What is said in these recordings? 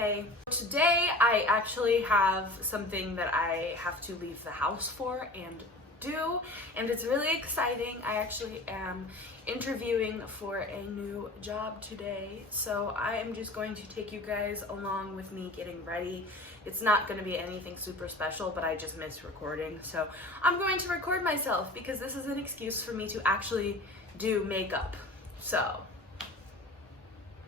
Hey, today I actually have something that I have to leave the house for and do, and it's really exciting. I actually am interviewing for a new job today, so I am just going to take you guys along with me getting ready. It's not going to be anything super special, but I just missed recording, so I'm going to record myself because this is an excuse for me to actually do makeup. So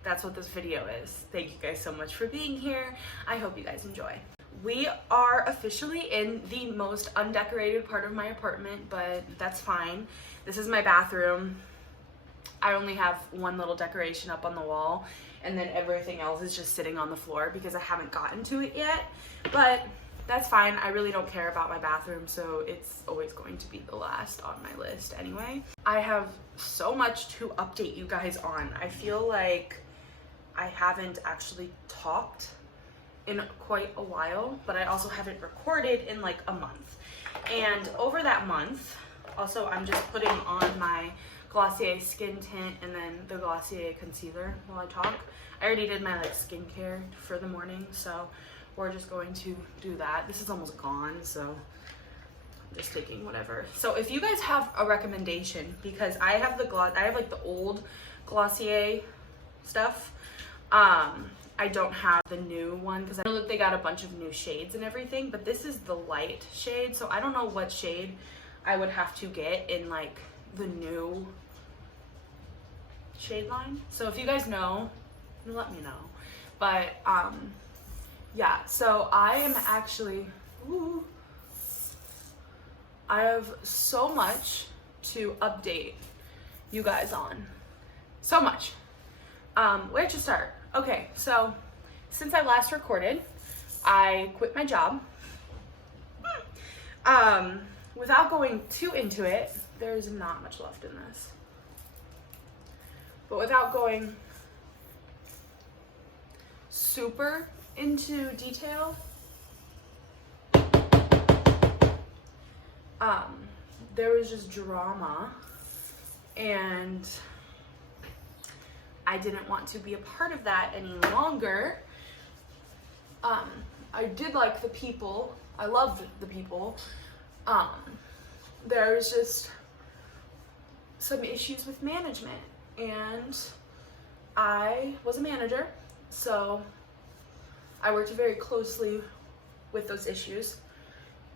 that's what this video is. Thank you guys so much for being here. I hope you guys enjoy. We are officially in the most undecorated part of my apartment, but that's fine. This is my bathroom. I only have one little decoration up on the wall, and then everything else is just sitting on the floor because I haven't gotten to it yet, but that's fine. I really don't care about my bathroom, so it's always going to be the last on my list anyway. I have so much to update you guys on. I feel like I haven't actually talked in quite a while, but I also haven't recorded in like a month. And over that month, also I'm just putting on my Glossier skin tint and then the Glossier concealer while I talk. I already did my like skincare for the morning, so we're just going to do that. This is almost gone, so I'm just taking whatever. So if you guys have a recommendation, because I have like the old Glossier stuff. I don't have the new one because I know that they got a bunch of new shades and everything, but this is the light shade, so I don't know what shade I would have to get in like the new shade line. So if you guys know, let me know. But yeah, so I am actually I have so much to update you guys on. So much. Where to start? Okay, so since I last recorded, I quit my job. Without going too into it, there's not much left in this. But without going super into detail, there was just drama, and I didn't want to be a part of that any longer. I did like the people. I loved the people. There's just some issues with management, and I was a manager, so I worked very closely with those issues,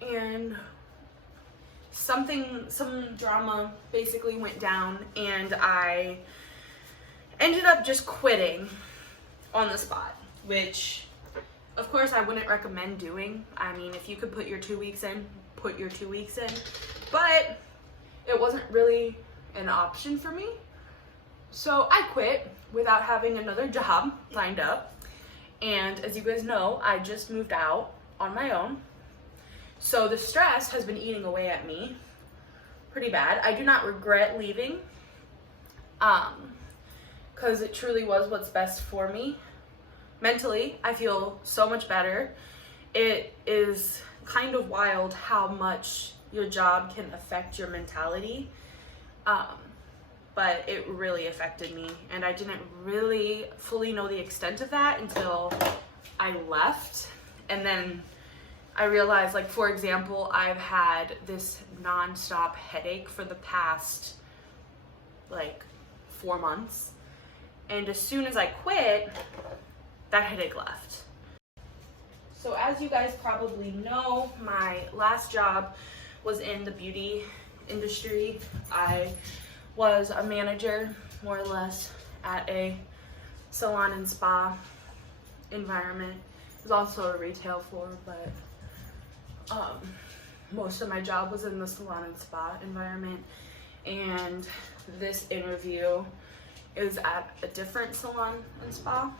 and some drama basically went down, and I ended up just quitting on the spot, which of course I wouldn't recommend doing. I mean, if you could put your 2 weeks in, put your 2 weeks in, but it wasn't really an option for me. So I quit without having another job lined up. And as you guys know, I just moved out on my own. So the stress has been eating away at me pretty bad. I do not regret leaving, because it truly was what's best for me. Mentally, I feel so much better. It is kind of wild how much your job can affect your mentality, but it really affected me, and I didn't really fully know the extent of that until I left. And then I realized, like, for example, I've had this non-stop headache for the past like 4 months. And as soon as I quit, that headache left. So as you guys probably know, my last job was in the beauty industry. I was a manager, more or less, at a salon and spa environment. It was also a retail floor, but most of my job was in the salon and spa environment. And this interview is at a different salon and spa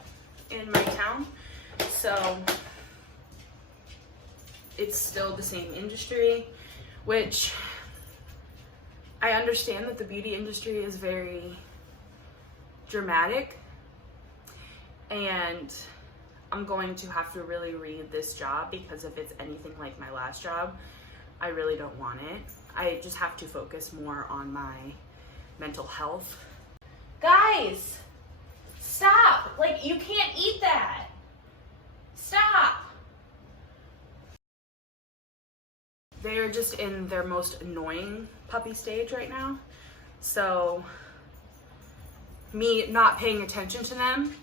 in my town, so it's still the same industry, which I understand that the beauty industry is very dramatic, and I'm going to have to really read this job, because if it's anything like my last job, I really don't want it. I just have to focus more on my mental health. Guys, stop! Like, you can't eat that. they are just in their most annoying puppy stage right now. So me not paying attention to them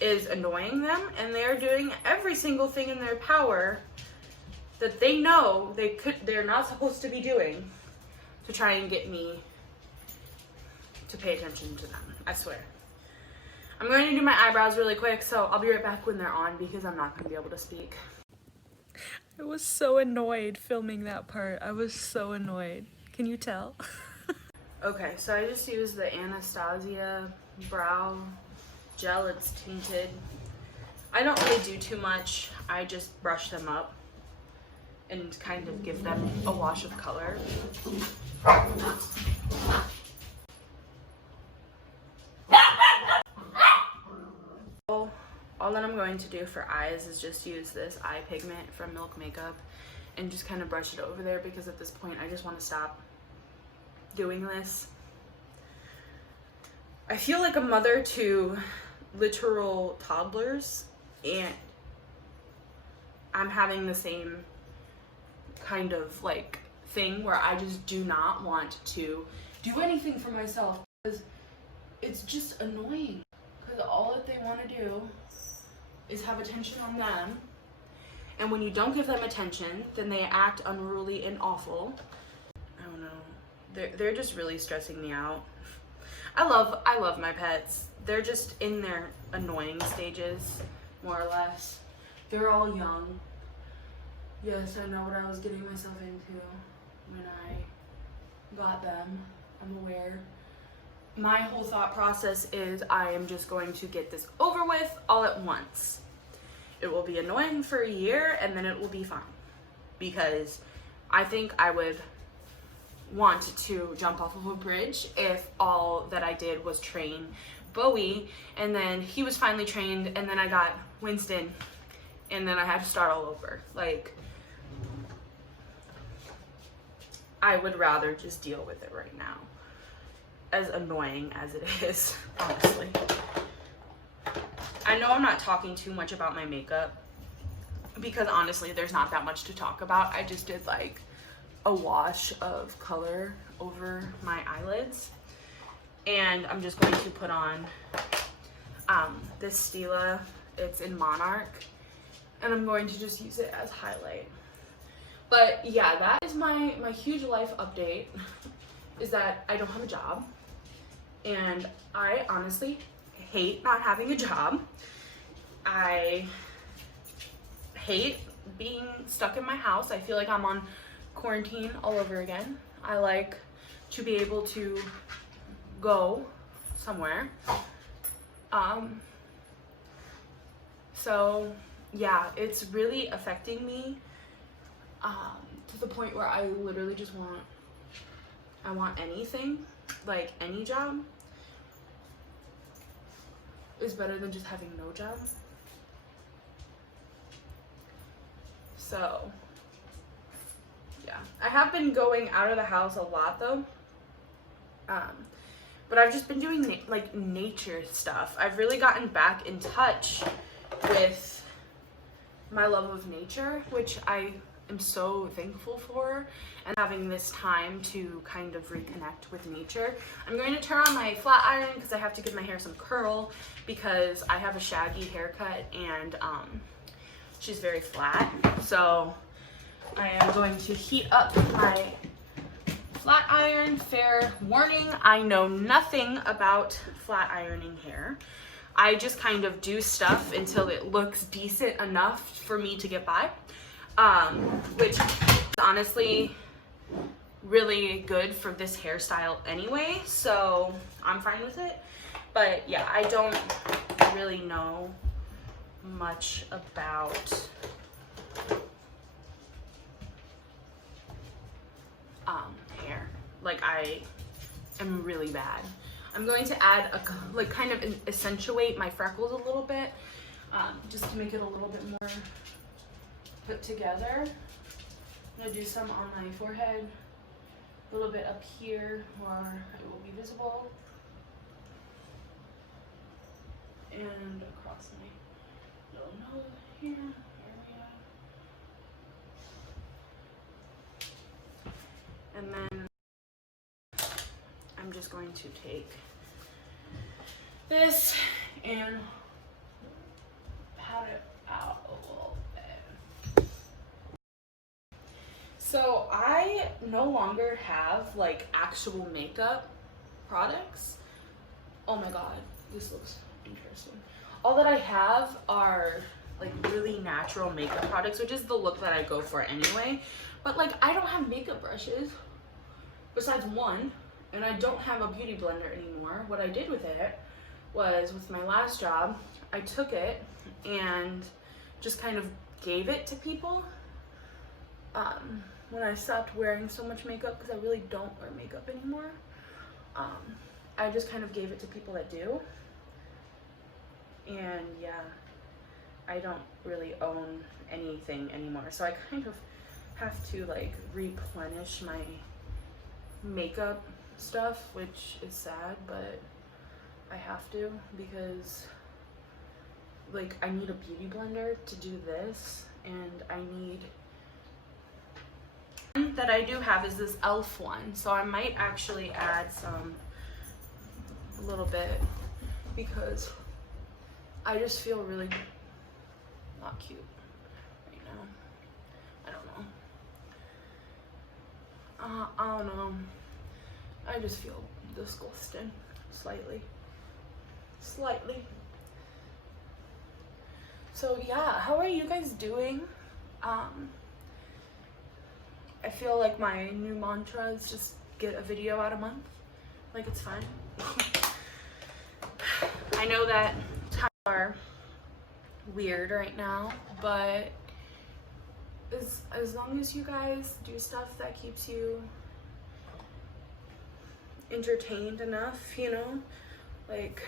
is annoying them, and they're doing every single thing in their power that they know they're not supposed to be doing to try and get me to pay attention to them. I swear. I'm going to do my eyebrows really quick, so I'll be right back when they're on because I'm not going to be able to speak. I was so annoyed filming that part. I was so annoyed. Can you tell? Okay, so I just used the Anastasia brow gel. It's tinted. I don't really do too much. I just brush them up and kind of give them a wash of color. All that I'm going to do for eyes is just use this eye pigment from Milk Makeup and just kind of brush it over there, because at this point I just want to stop doing this. I feel like a mother to literal toddlers, and I'm having the same kind of like thing where I just do not want to do anything for myself because it's just annoying, because all that they want to do is have attention on them, and when you don't give them attention, then they act unruly and awful. I don't know, they're just really stressing me out. I love my pets. They're just in their annoying stages, more or less. They're all young. Yes, I know what I was getting myself into when I got them. I'm aware. My whole thought process is I am just going to get this over with all at once. It will be annoying for a year and then it will be fine. Because I think I would want to jump off of a bridge if all that I did was train Bowie, and then he was finally trained, and then I got Winston, and then I had to start all over. Like, I would rather just deal with it right now, as annoying as it is, honestly. I know I'm not talking too much about my makeup, because honestly there's not that much to talk about. I just did like a wash of color over my eyelids, and I'm just going to put on this Stila. It's in Monarch, and I'm going to just use it as highlight. But yeah, that is my huge life update, is that I don't have a job, and I honestly hate not having a job. I hate being stuck in my house. I feel like I'm on quarantine all over again. I like to be able to go somewhere. So yeah, it's really affecting me to the point where I literally just want anything, like any job is better than just having no job. So yeah, I have been going out of the house a lot though, but I've just been doing like nature stuff. I've really gotten back in touch with my love of nature, which I am so thankful for, and having this time to kind of reconnect with nature. I'm going to turn on my flat iron because I have to give my hair some curl, because I have a shaggy haircut and she's very flat. So I am going to heat up my flat iron. Fair warning, I know nothing about flat ironing hair. I just kind of do stuff until it looks decent enough for me to get by, which is honestly really good for this hairstyle anyway, so I'm fine with it. But yeah, I don't really know much about hair. Like, I am really bad. I'm going to add kind of accentuate my freckles a little bit, just to make it a little bit more put together. I'm gonna do some on my forehead, a little bit up here where it will be visible, and across my little nose here, area. just going to take this and pat it out a little bit. So I no longer have like actual makeup products. Oh my god, this looks interesting. All that I have are like really natural makeup products, which is the look that I go for anyway. But like I don't have makeup brushes besides one, and I don't have a beauty blender anymore. What I did with it was, with my last job, I took it and just kind of gave it to people when I stopped wearing so much makeup, because I really don't wear makeup anymore. I just kind of gave it to people that do. And yeah, I don't really own anything anymore. So I kind of have to like replenish my makeup stuff, which is sad, but I have to, because like I need a beauty blender to do this, and I need that I do have is this e.l.f. one, so I might actually add a little bit, because I just feel really not cute right now. I don't know. I just feel disgusting, slightly. So yeah, how are you guys doing? I feel like my new mantra is just get a video out a month. Like, it's fine. I know that times are weird right now, but as long as you guys do stuff that keeps you entertained enough, you know, like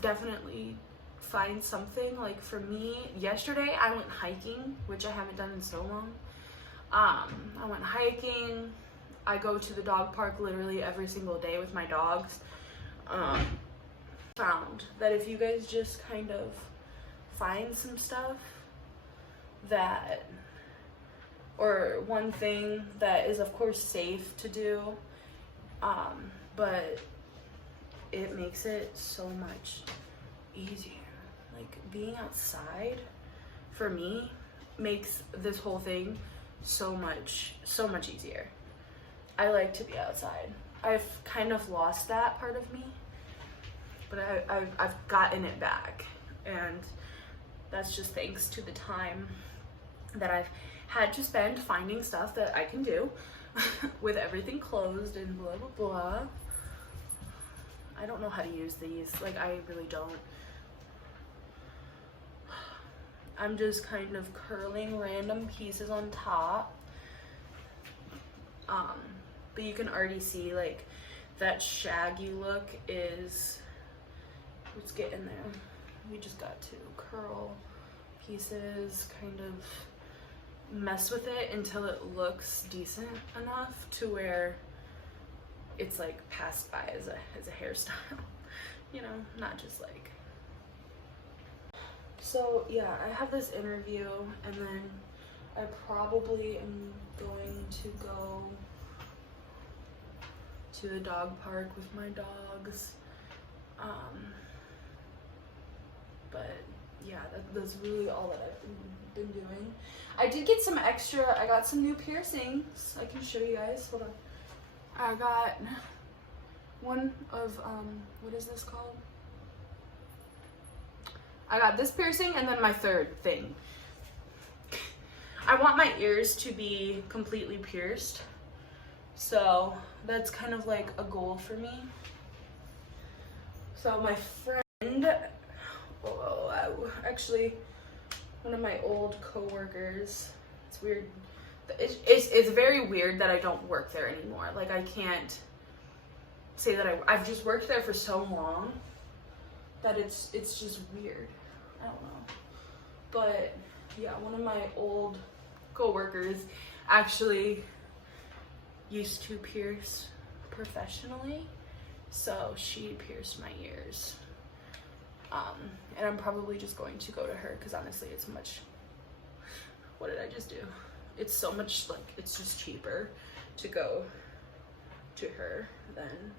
definitely find something. Like for me, yesterday I went hiking, which I haven't done in so long. I went hiking. I go to the dog park literally every single day with my dogs. Found that if you guys just kind of find some stuff that, or one thing that is of course safe to do, but it makes it so much easier. Like being outside for me makes this whole thing so much easier. I like to be outside. I've kind of lost that part of me, but I've gotten it back, and that's just thanks to the time that I've had to spend finding stuff that I can do with everything closed and blah blah blah. I don't know how to use these, like I really don't. I'm just kind of curling random pieces on top. But you can already see like that shaggy look is, let's get in there. We just got to curl pieces, kind of mess with it until it looks decent enough to where it's like passed by as a hairstyle, you know, not just like. So yeah, I have this interview, and then I probably am going to go to the dog park with my dogs. But yeah, that's really all that I've been doing. I did get some extra, I got some new piercings. I can show you guys, hold on. I got one of, what is this called? I got this piercing, and then my third thing. I want my ears to be completely pierced, so that's kind of like a goal for me. So my friend, actually one of my old co-workers, it's weird, it's very weird that I don't work there anymore. Like I can't say that I've just worked there for so long that it's just weird. I don't know. But yeah, one of my old co-workers actually used to pierce professionally, so she pierced my ears. And I'm probably just going to go to her, because honestly it's much, what did I just do? It's so much, like, it's just cheaper to go to her than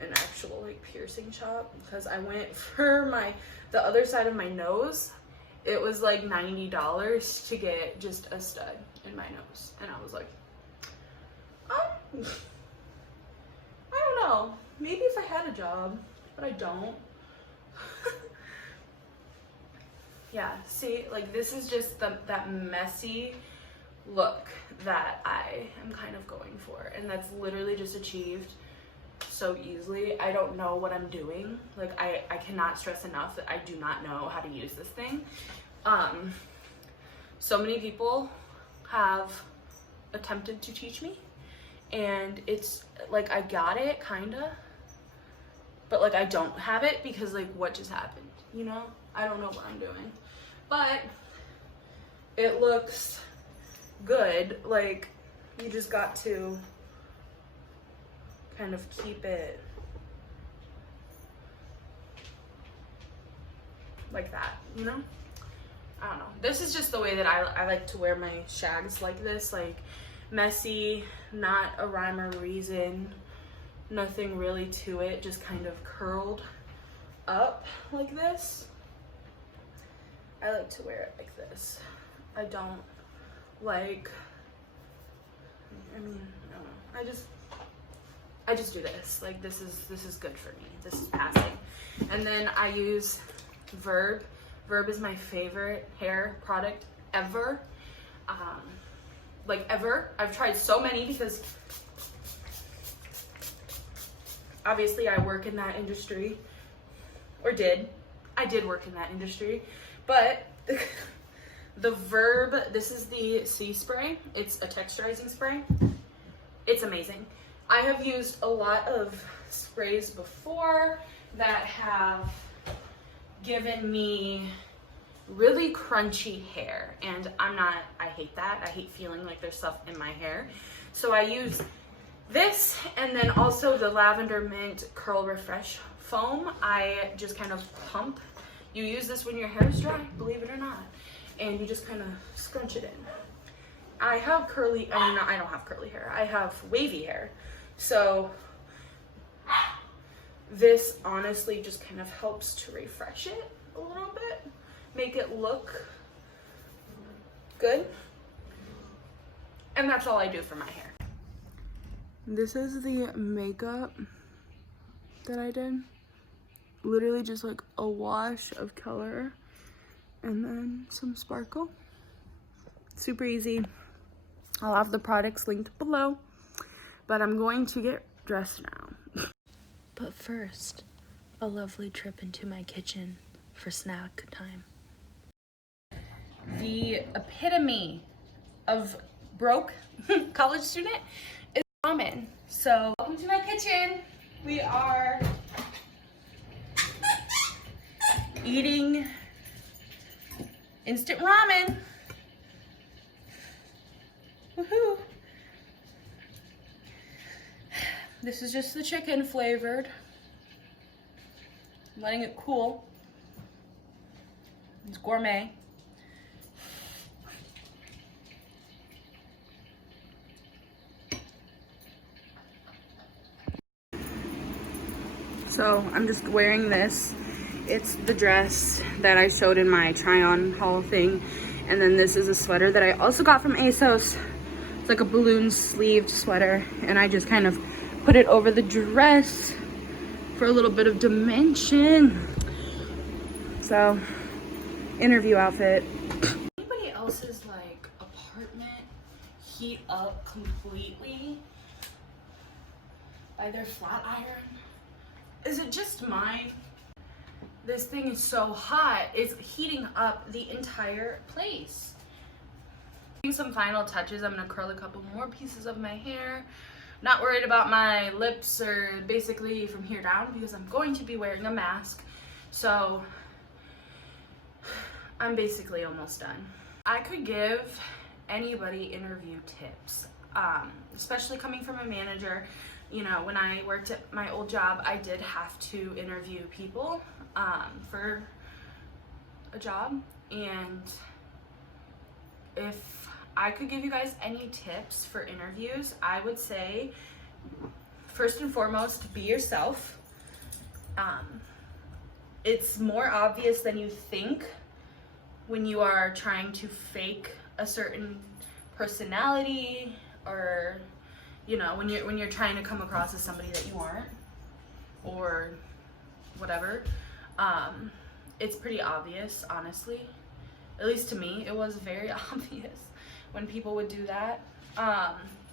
an actual like piercing shop, because I went for the other side of my nose. It was like $90 to get just a stud in my nose, and I was like, I don't know, maybe if I had a job, but I don't. Yeah, see, like this is just that messy look that I am kind of going for, and that's literally just achieved so easily. I don't know what I'm doing. Like I cannot stress enough that I do not know how to use this thing. So many people have attempted to teach me, and it's like I got it kinda, but like I don't have it because like what just happened, you know? I don't know what I'm doing, but it looks good. Like you just got to kind of keep it like that, you know? I don't know. This is just the way that I like to wear my shags, like this, like messy, not a rhyme or reason, nothing really to it, just kind of curled up like this. I like to wear it like this. I don't like, I mean, I don't know. I just do this. Like this is good for me. This is passing. And then I use Verb. Verb is my favorite hair product ever. Like ever. I've tried so many because obviously I work in that industry, or did. I did work in that industry, but the Verb, this is the C spray. It's a texturizing spray. It's amazing. I have used a lot of sprays before that have given me really crunchy hair, and I hate that. I hate feeling like there's stuff in my hair. So I use this, and then also the Lavender Mint Curl Refresh Foam. I just kind of pump. You use this when your hair is dry, believe it or not, and you just kind of scrunch it in. I have curly, I mean, I don't have curly hair. I have wavy hair. So this honestly just kind of helps to refresh it a little bit, make it look good. And that's all I do for my hair. This is the makeup that I did. Literally just like a wash of color and then some sparkle. Super easy. I'll have the products linked below, but I'm going to get dressed now. But first, a lovely trip into my kitchen for snack time. The epitome of broke college student is ramen. So welcome to my kitchen. We are eating instant ramen. Woohoo! This is just the chicken flavored. I'm letting it cool. It's gourmet. So I'm just wearing this. It's the dress that I showed in my try-on haul thing. And then this is a sweater that I also got from ASOS. It's like a balloon sleeved sweater. And I just kind of put it over the dress for a little bit of dimension. So, interview outfit. Anybody else's like apartment heat up completely by their flat iron? Is it just mine? This thing is so hot, it's heating up the entire place. Doing some final touches. I'm gonna curl a couple more pieces of my hair. Not worried about my lips or basically from here down because I'm going to be wearing a mask. So I'm basically almost done. I could give anybody interview tips, especially coming from a manager. You know, when I worked at my old job, I did have to interview people for a job, and if I could give you guys any tips for interviews, I would say first and foremost, be yourself. It's more obvious than you think when you are trying to fake a certain personality, or you know, when you're trying to come across as somebody that you aren't, or whatever. It's pretty obvious, honestly. At least to me, it was very obvious when people would do that,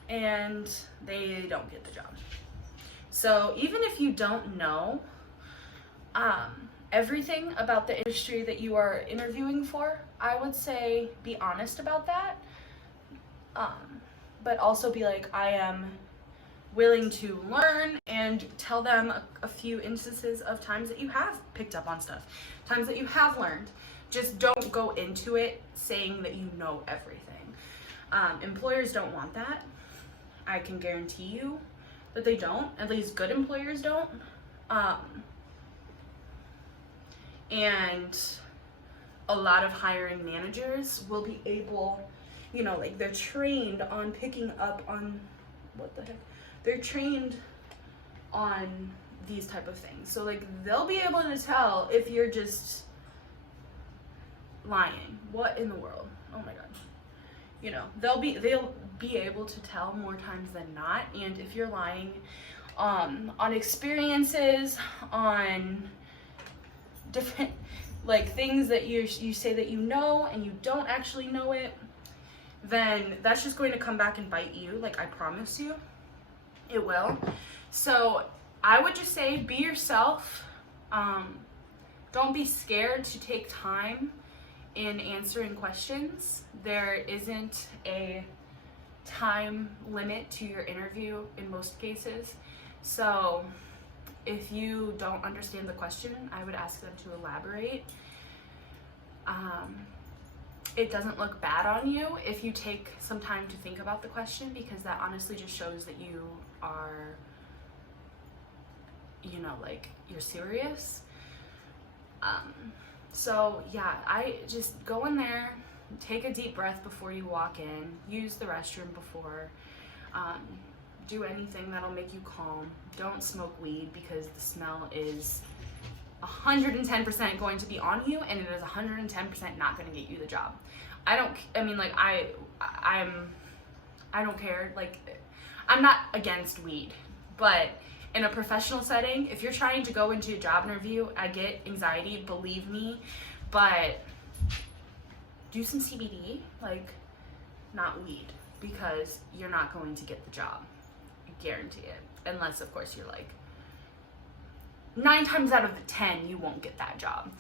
and they don't get the job. So even if you don't know everything about the industry that you are interviewing for, I would say be honest about that, but also be like, I am willing to learn, and tell them a few instances of times that you have picked up on stuff, times that you have learned. Just don't go into it saying that you know everything. Employers don't want that. I can guarantee you that they don't. At least good employers don't. And a lot of hiring managers will be able, you know, like they're trained on picking up on, what the heck? They're trained on these type of things. So like they'll be able to tell if you're just lying. What in the world? Oh my gosh. You know, they'll be able to tell more times than not. And if you're lying on experiences, on different like things that you say that you know and you don't actually know it, then that's just going to come back and bite you. Like, I promise you, it will. So I would just say be yourself. Don't be scared to take time in answering questions. There isn't a time limit to your interview in most cases. So if you don't understand the question, I would ask them to elaborate. It doesn't look bad on you if you take some time to think about the question, because that honestly just shows that you are, you know, like you're serious. So yeah, I just go in there, take a deep breath before you walk in, use the restroom before, do anything that'll make you calm. Don't smoke weed, because the smell is 110% going to be on you, and it is 110% not going to get you the job. I don't care. Like, I'm not against weed, but in a professional setting, if you're trying to go into a job interview, I get anxiety, believe me, but do some CBD, like, not weed, because you're not going to get the job. I guarantee it. Unless, of course, you're like, 9 times out of the 10, you won't get that job.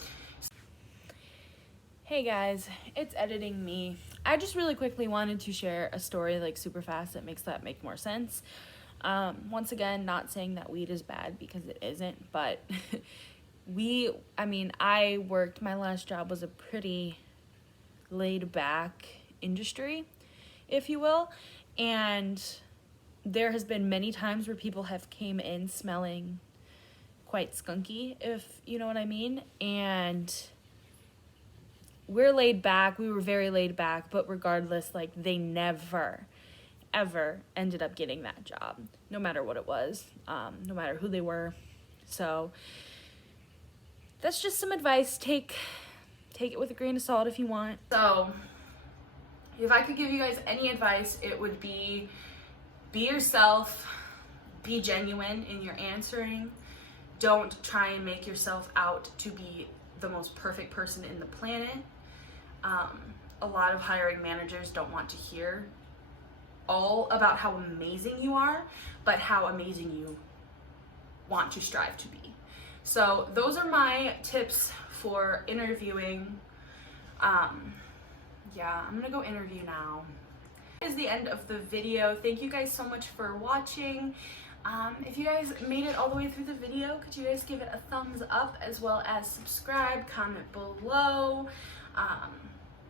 Hey guys, it's editing me. I just really quickly wanted to share a story, like, super fast that makes that make more sense. Once again, not saying that weed is bad, because it isn't, but my last job was a pretty laid back industry, if you will, and there has been many times where people have came in smelling quite skunky, if you know what I mean, and we're laid back, we were very laid back, but regardless, like, they never ever ended up getting that job, no matter what it was, no matter who they were. So that's just some advice. Take it with a grain of salt if you want. So if I could give you guys any advice, it would be yourself, be genuine in your answering. Don't try and make yourself out to be the most perfect person in the planet. A lot of hiring managers don't want to hear all about how amazing you are, but how amazing you want to strive to be. So those are my tips for interviewing. Yeah, I'm gonna go interview now. That is the end of the video. Thank you guys so much for watching. If you guys made it all the way through the video, could you guys give it a thumbs up, as well as subscribe, comment below.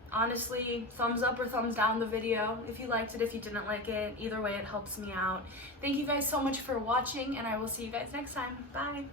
Honestly, thumbs up or thumbs down the video if you liked it, if you didn't like it. Either way, it helps me out. Thank you guys so much for watching, and I will see you guys next time. Bye.